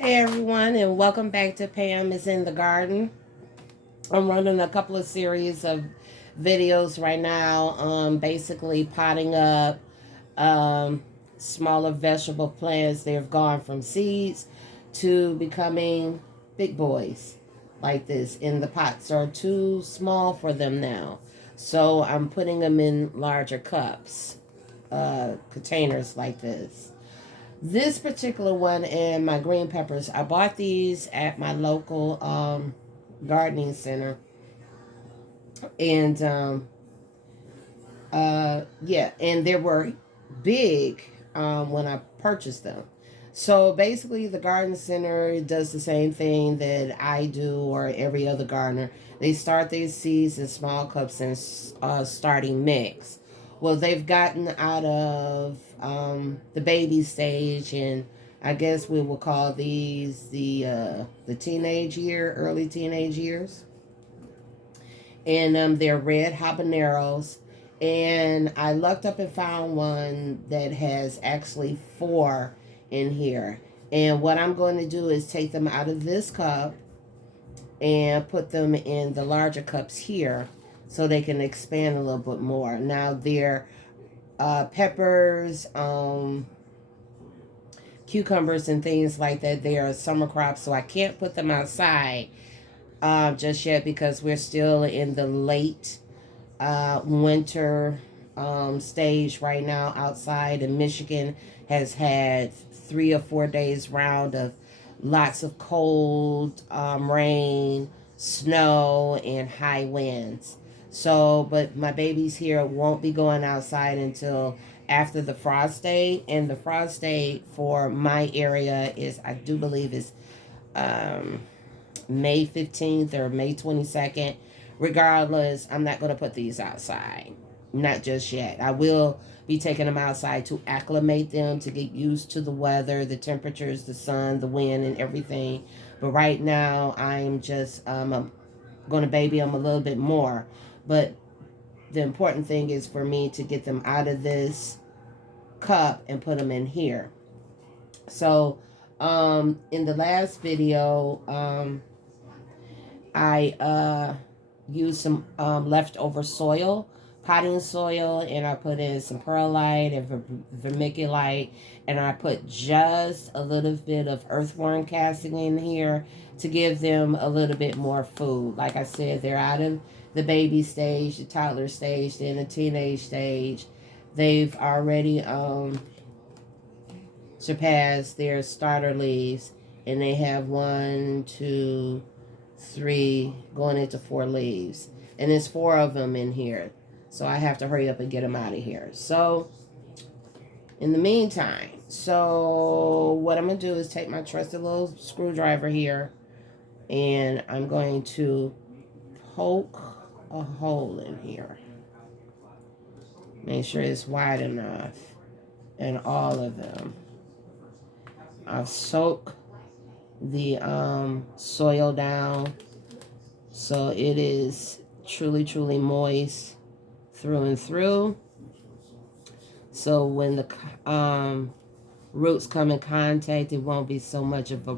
Hey everyone, and welcome back to Pam is in the Garden. I'm running a couple of series of videos right now, basically potting up um, smaller vegetable plants. They've gone from seeds to becoming big boys like this, and the pots are too small for them now. So I'm putting them in larger cups, containers like this. This particular one and my green peppers, I bought these at my local gardening center. And yeah, and they were big when I purchased them. So basically, the garden center does the same thing that I do or every other gardener. They start these seeds in small cups and starting mix. Well, they've gotten out of the baby stage, and I guess we will call these the teenage year, early teenage years, and they're red habaneros. And I looked up and found one that has actually four in here. And what I'm going to do is take them out of this cup and put them in the larger cups here so they can expand a little bit more. Now they're peppers, cucumbers, and things like that. They are summer crops, so I can't put them outside just yet because we're still in the late winter stage right now outside. And Michigan has had 3 or 4 days round of lots of cold rain, snow, and high winds. So, but my babies here won't be going outside until after the frost date. And the frost date for my area is, I do believe, is um, May 15th or May 22nd. Regardless, I'm not going to put these outside. Not just yet. I will be taking them outside to acclimate them, to get used to the weather, the temperatures, the sun, the wind, and everything. But right now, I'm just I'm going to baby them a little bit more. But the important thing is for me to get them out of this cup and put them in here. So, in the last video, I used some leftover soil, potting soil, and I put in some perlite and vermiculite, and I put just a little bit of earthworm casting in here to give them a little bit more food. Like I said, they're out of the baby stage, the toddler stage, then the teenage stage. They've already surpassed their starter leaves, and they have 1, 2, 3, going into 4 leaves. And there's 4 of them in here. So I have to hurry up and get them out of here. So in the meantime, so what I'm going to do is take my trusted little screwdriver here, and I'm going to poke a hole in here. Make sure it's wide enough in all of them. I've soaked the soil down so it is truly moist through and through. So when the roots come in contact, it won't be so much of a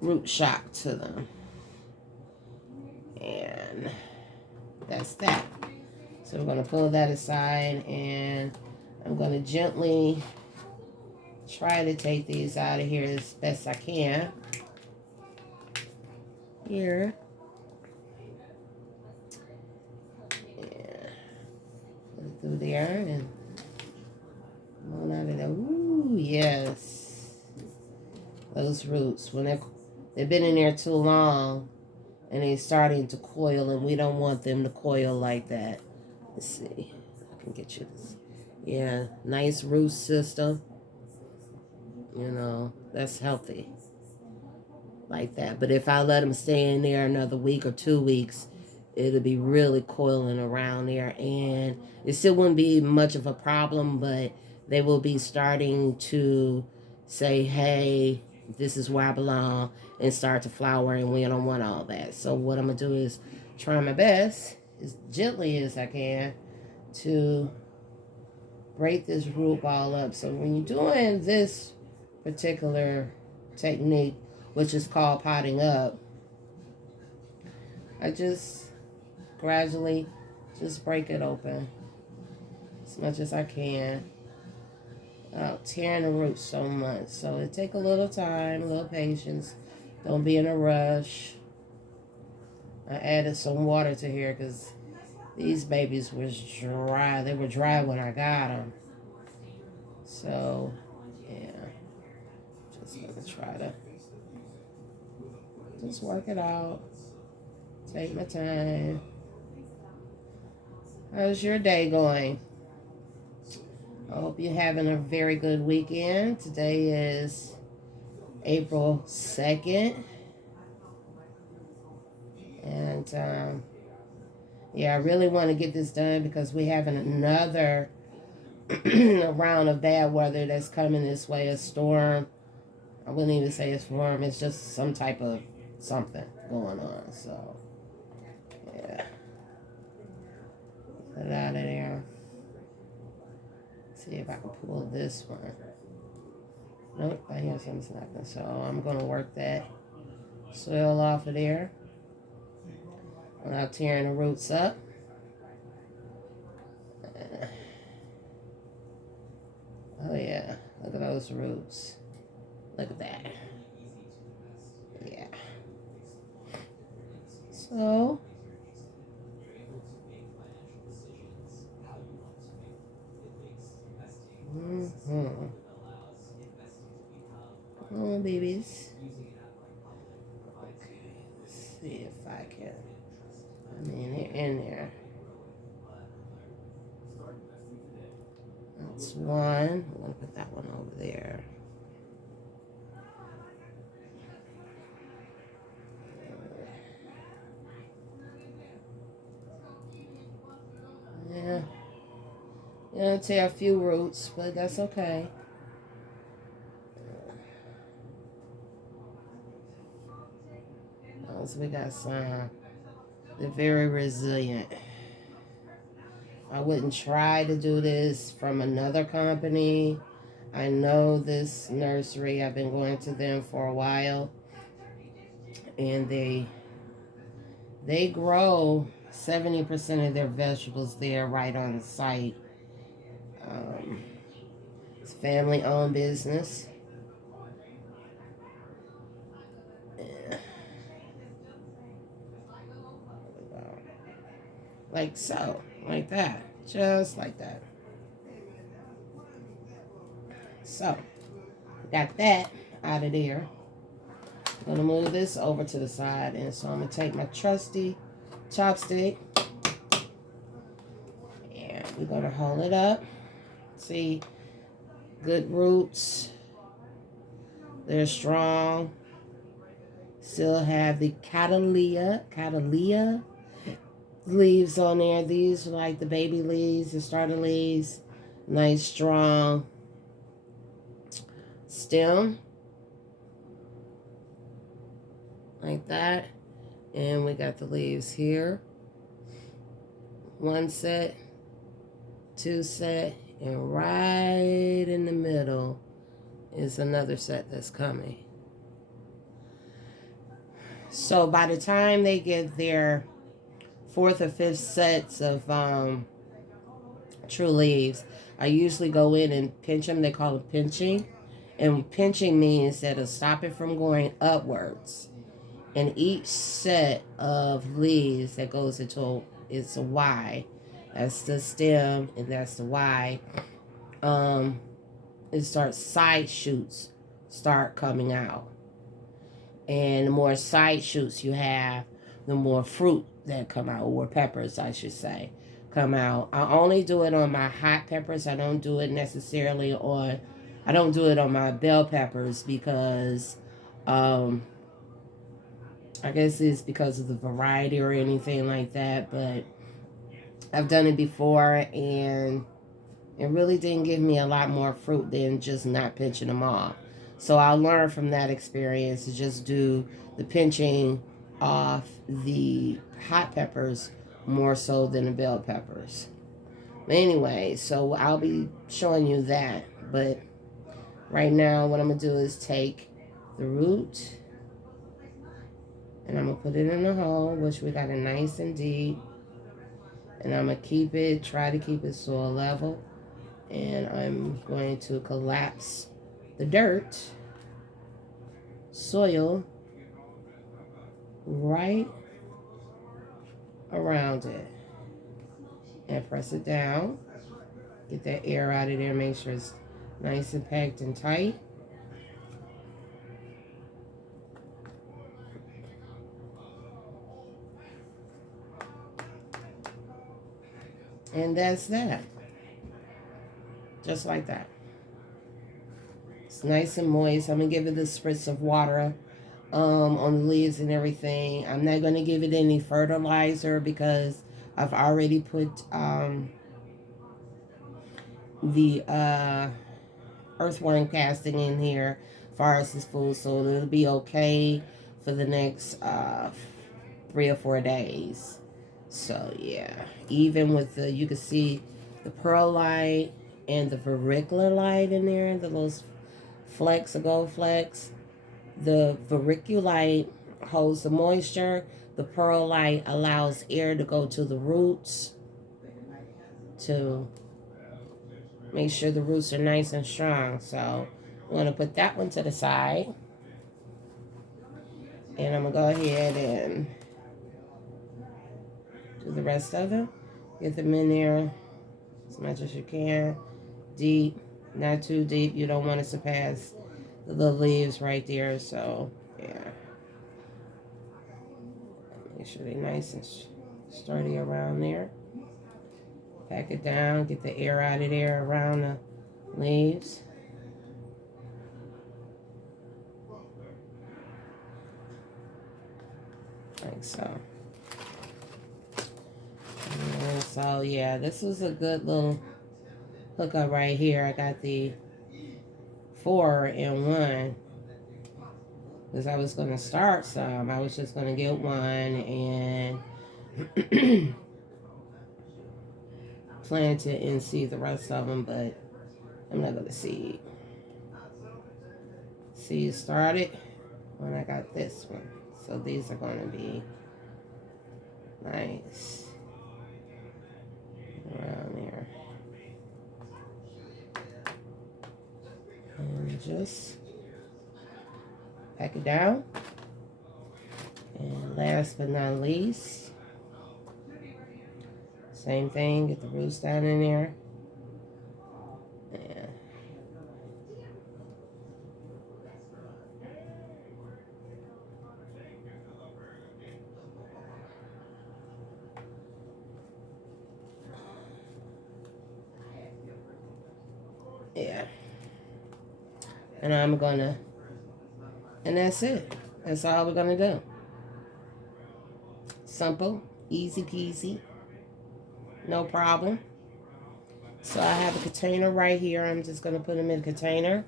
root shock to them. And that's that. So we're going to pull that aside, and I'm going to gently try to take these out of here as best I can. Here. Through there and on out of there. Ooh, yes. Those roots, when they've been in there too long and they're starting to coil, and we don't want them to coil like that. Let's see. I can get you this. Yeah, nice root system. You know, that's healthy. Like that. But if I let them stay in there another week or 2 weeks, it'll be really coiling around there, and it still wouldn't be much of a problem, but they will be starting to say, hey, this is where I belong, and start to flower, and we don't want all that. So what I'm going to do is try my best, as gently as I can, to break this root ball up. So when you're doing this particular technique, which is called potting up, I just gradually just break it open as much as I can without tearing the roots so much. So it take a little time, a little patience. Don't be in a rush. I added some water to here because these babies was dry. They were dry when I got them. So, yeah. Just going to try to just work it out. Take my time. How's your day going? I hope you're having a very good weekend. Today is April 2nd. And, yeah, I really want to get this done because we're having another round of bad weather that's coming this way, a storm. I wouldn't even say a storm. It's just some type of something going on. So, yeah. Put it out of there. See if I can pull this one. Nope, I hear something snapping. So I'm going to work that soil off of there without tearing the roots up. Oh yeah, look at those roots. Look at that. Yeah. So, oh babies. Okay, let's see if I can. I mean, they're in there. That's one. I'm going to put that one over there. Yeah. You know, tear a few roots, but that's okay. So we got some. They're very resilient. I wouldn't try to do this from another company. I know this nursery. I've been going to them for a while, and they grow 70% of their vegetables there right on the site. It's family-owned business. Like so, like that, just like that. So, got that out of there. I'm gonna move this over to the side, and so I'm gonna take my trusty chopstick, and we're gonna hold it up. See, good roots. They're strong. Still have the catalea leaves on there. These are like the baby leaves, the starter leaves. Nice, strong stem. Like that. And we got the leaves here. One set, two set, and right in the middle is another set that's coming. So by the time they get their fourth or fifth sets of true leaves, I usually go in and pinch them. They call it pinching. And pinching means that it'll stop it from going upwards. And each set of leaves that goes into it's a Y. That's the stem, and that's the Y. It starts, side shoots start coming out. And the more side shoots you have, the more fruit that come out, or peppers, I should say, come out. I only do it on my hot peppers. I don't do it necessarily on, I don't do it on my bell peppers because, I guess it's because of the variety or anything like that, but I've done it before, and it really didn't give me a lot more fruit than just not pinching them off. So I learned from that experience to just do the pinching off the hot peppers more so than the bell peppers. But anyway, so I'll be showing you that. But Right now, what I'm going to do is take the root and I'm going to put it in the hole, which we got it nice and deep. And I'm going to try to keep it soil level. And I'm going to collapse the dirt, soil, right around it. And press it down. Get that air out of there. Make sure it's nice and packed and tight. And that's that. Just like that. It's nice and moist. I'm going to give it a spritz of water on the leaves and everything. I'm not going to give it any fertilizer because I've already put the earthworm casting in here as far as this food, so it'll be okay for the next 3 or 4 days. So yeah, even with the, you can see the perlite and the vermiculite in there, the little flecks, the gold flecks. The vermiculite holds the moisture. The perlite allows air to go to the roots to make sure the roots are nice and strong. So I'm going to put that one to the side. And I'm going to go ahead and do the rest of them. Get them in there as much as you can. Deep, not too deep. You don't want it to pass the little leaves right there. So, yeah. Make sure they're nice and sturdy around there. Pack it down. Get the air out of there around the leaves. Like so. And so, yeah, this was a good little hookup right here. I got the 4-in-1 because I was going to start some. I was just going to get one and plan to and see the rest of them, but I'm not going to seed. Seed started when I got this one. So these are going to be nice around there. And just pack it down. And last but not least, same thing, get the roots down in there. Yeah. Yeah. And I'm gonna, and that's it. That's all we're gonna do. Simple, easy peasy, no problem. So I have a container right here. I'm just gonna put them in a container.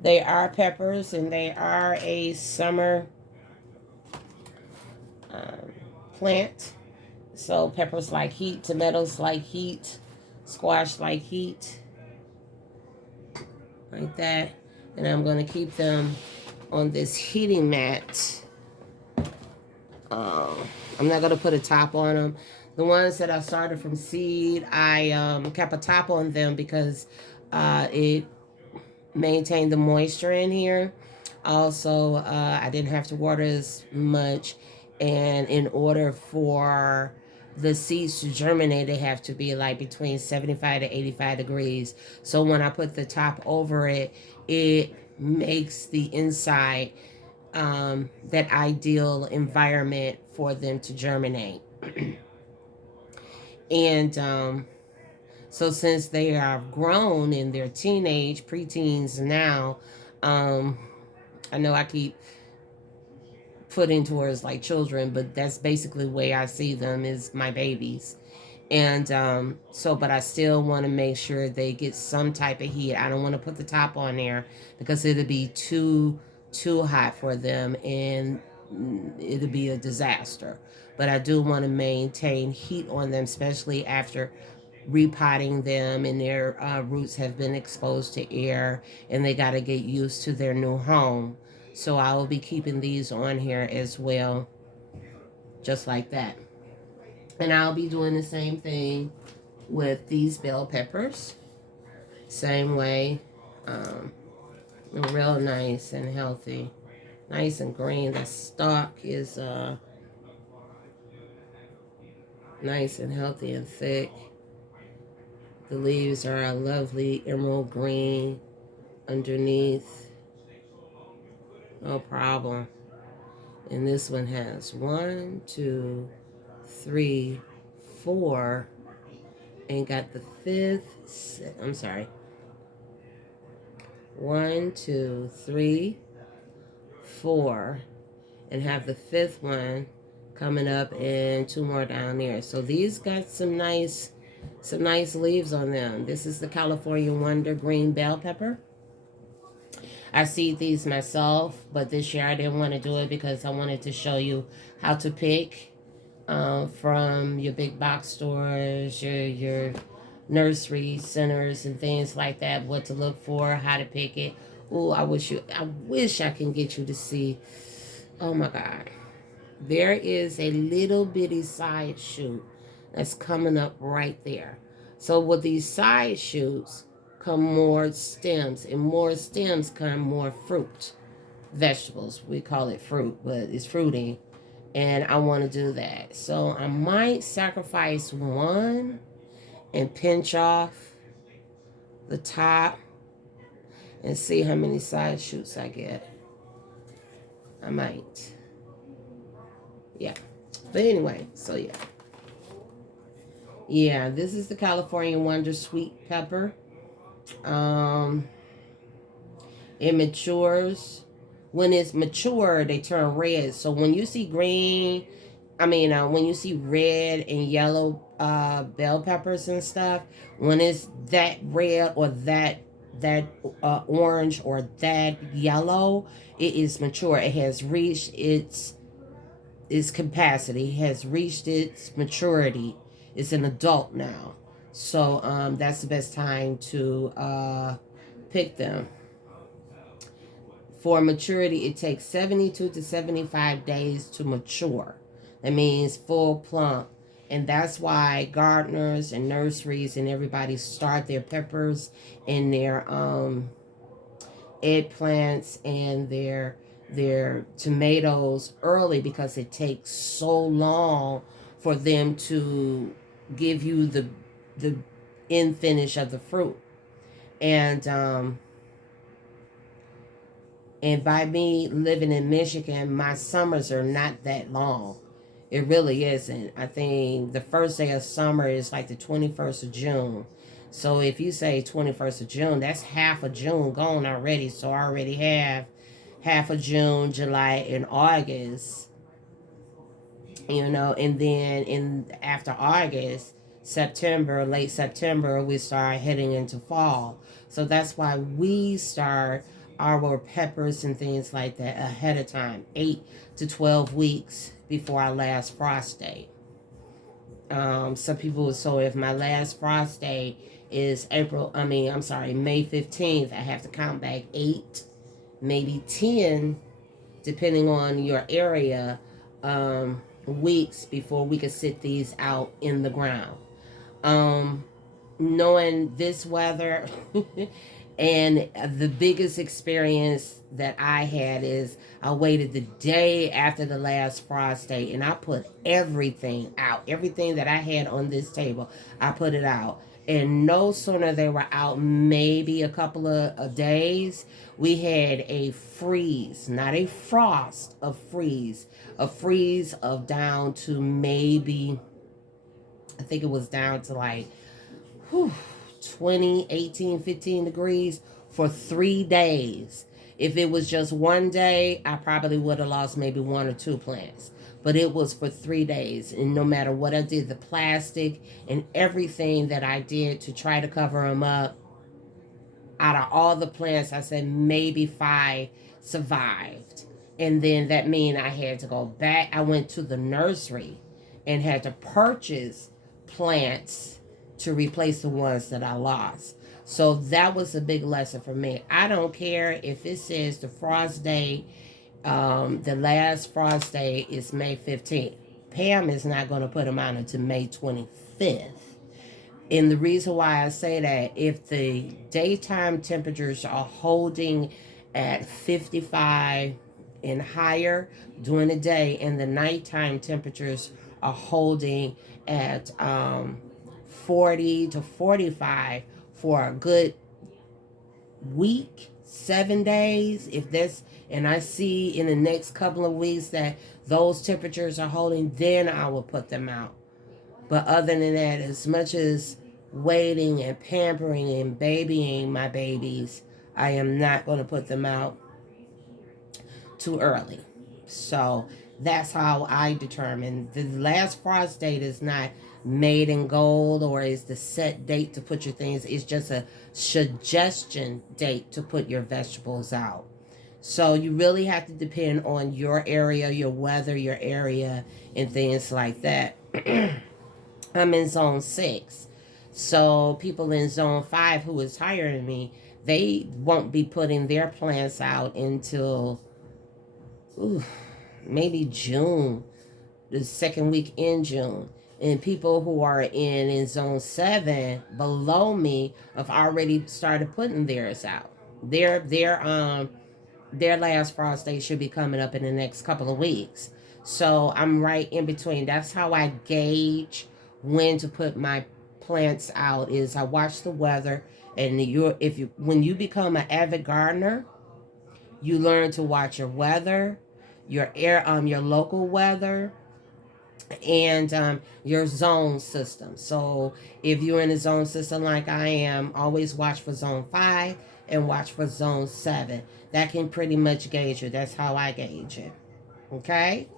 They are peppers and they are a summer plant. So peppers like heat, tomatoes like heat, squash like heat. Like that. And I'm going to keep them on this heating mat. I'm not going to put a top on them. The ones that I started from seed, I kept a top on them because it maintained the moisture in here. Also, I didn't have to water as much. And in order for the seeds to germinate, they have to be like between 75 to 85 degrees. So when I put the top over it, it makes the inside that ideal environment for them to germinate. And so since they are grown in their teenage, preteens now, I know I keep putting towards like children, but that's basically the way I see them is my babies. And so, but I still want to make sure they get some type of heat. I don't want to put the top on there because it'll be too hot for them and it'll be a disaster. But I do want to maintain heat on them, especially after repotting them, and their roots have been exposed to air, and they got to get used to their new home. So I will be keeping these on here as well, just like that. And I'll be doing the same thing with these bell peppers. Same way. Real nice and healthy. Nice and green. The stalk is nice and healthy and thick. The leaves are a lovely emerald green underneath. No problem. And this one has 1, 2, 3, 4, and got the fifth. I'm sorry. 1, 2, 3, 4, and have the fifth one coming up, and 2 more down there. So these got some nice leaves on them. This is the California Wonder green bell pepper. I seed these myself, but this year I didn't want to do it because I wanted to show you how to pick from your big box stores, your nursery centers and things like that, what to look for, how to pick it. Oh, I wish I can get you to see. Oh my God. There is a little bitty side shoot that's coming up right there. So with these side shoots come more stems, and more stems come more fruit. Vegetables, we call it fruit, but it's fruity. And I want to do that. So I might sacrifice one and pinch off the top and see how many side shoots I get. I might. Yeah. But anyway, so yeah. Yeah, this is the California Wonder sweet pepper. It matures. When it's mature, they turn red. So when you see green, when you see red and yellow bell peppers and stuff, when it's that red or that orange or that yellow, it is mature. It has reached its capacity, has reached its maturity. It's an adult now. So that's the best time to pick them. For maturity, it takes 72 to 75 days to mature. That means full plump. And that's why gardeners and nurseries and everybody start their peppers and their eggplants and their tomatoes early, because it takes so long for them to give you the end finish of the fruit. And by me living in Michigan, my summers are not that long. It really isn't. I think the first day of summer is like the 21st of June. So if you say 21st of June, that's half of June gone already. So I already have half of June, July, and August. And then after August, September, late September, we start heading into fall. So that's why we start our peppers and things like that ahead of time, 8 to 12 weeks before our last frost date. Some people, so if my last frost date is May 15th, I have to count back 8, maybe 10, depending on your area, weeks before we could sit these out in the ground. Knowing this weather and the biggest experience that I had is I waited the day after the last frost day, and I put everything out. Everything that I had on this table, I put it out. And no sooner they were out, maybe a couple of days, we had a freeze, not a frost, a freeze of down to maybe, I think it was down to like 20, 18, 15 degrees for 3 days. If it was just one day, I probably would have lost maybe 1 or 2 plants. But it was for 3 days. And no matter what I did, the plastic and everything that I did to try to cover them up, out of all the plants, I said maybe 5 survived. And then that means I had to go back. I went to the nursery and had to purchase plants to replace the ones that I lost. So that was a big lesson for me. I don't care if it says the frost day, the last frost day is May 15th. Pam is not going to put them out until May 25th. And the reason why I say that, if the daytime temperatures are holding at 55 and higher during the day, and the nighttime temperatures are holding at 40 to 45 for a good week, 7 days, if that's, and I see in the next couple of weeks that those temperatures are holding, then I will put them out. But other than that, as much as waiting and pampering and babying my babies, I am not going to put them out too early. So that's how I determine. The last frost date is not made in gold or is the set date to put your things. It's just a suggestion date to put your vegetables out. So you really have to depend on your area, your weather, your area, and things like that. I'm in zone 6. So people in zone 5 who is higher than me, they won't be putting their plants out until maybe June, the second week in June. And people who are in zone 7 below me have already started putting theirs out. Their last frost day should be coming up in the next couple of weeks. So I'm right in between. That's how I gauge when to put my plants out. Is I watch the weather, and when you become an avid gardener, you learn to watch your weather, your local weather, and your zone system. So if you're in a zone system like I am, always watch for zone 5 and watch for zone 7. That can pretty much gauge it. That's how I gauge it. Okay?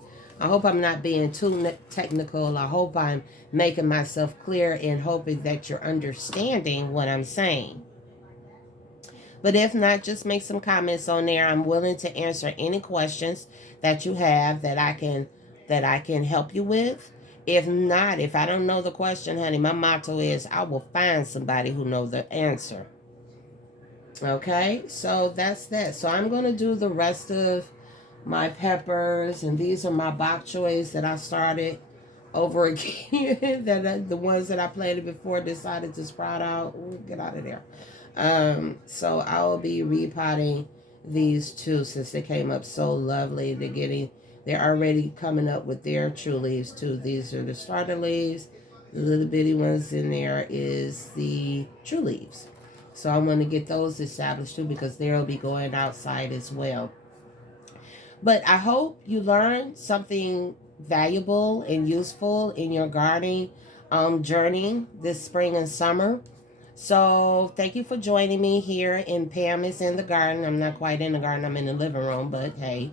I hope I'm not being too technical. I hope I'm making myself clear and hoping that you're understanding what I'm saying. But if not, just make some comments on there. I'm willing to answer any questions that you have that I can help you with. If not, if I don't know the question, honey, my motto is I will find somebody who knows the answer. Okay, so that's that. So I'm going to do the rest of my peppers, and these are my bok choys that I started over again. The ones that I planted before decided to sprout out. Ooh, get out of there. So I will be repotting these two since they came up so lovely. They're already coming up with their true leaves too. These are the starter leaves. The little bitty ones in there is the true leaves. So I'm going to get those established too, because they'll be going outside as well. But I hope you learned something valuable and useful in your gardening journey this spring and summer. So thank you for joining me here in Pam is in the Garden. I'm not quite in the garden. I'm in the living room, but hey.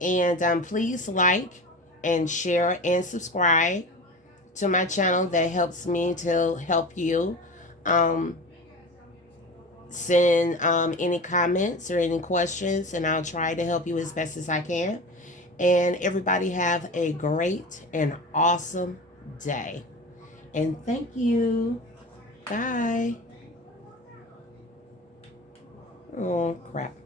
And please like and share and subscribe to my channel. That helps me to help you. Send any comments or any questions, and I'll try to help you as best as I can. And everybody have a great and awesome day. And thank you. Bye. Oh, crap.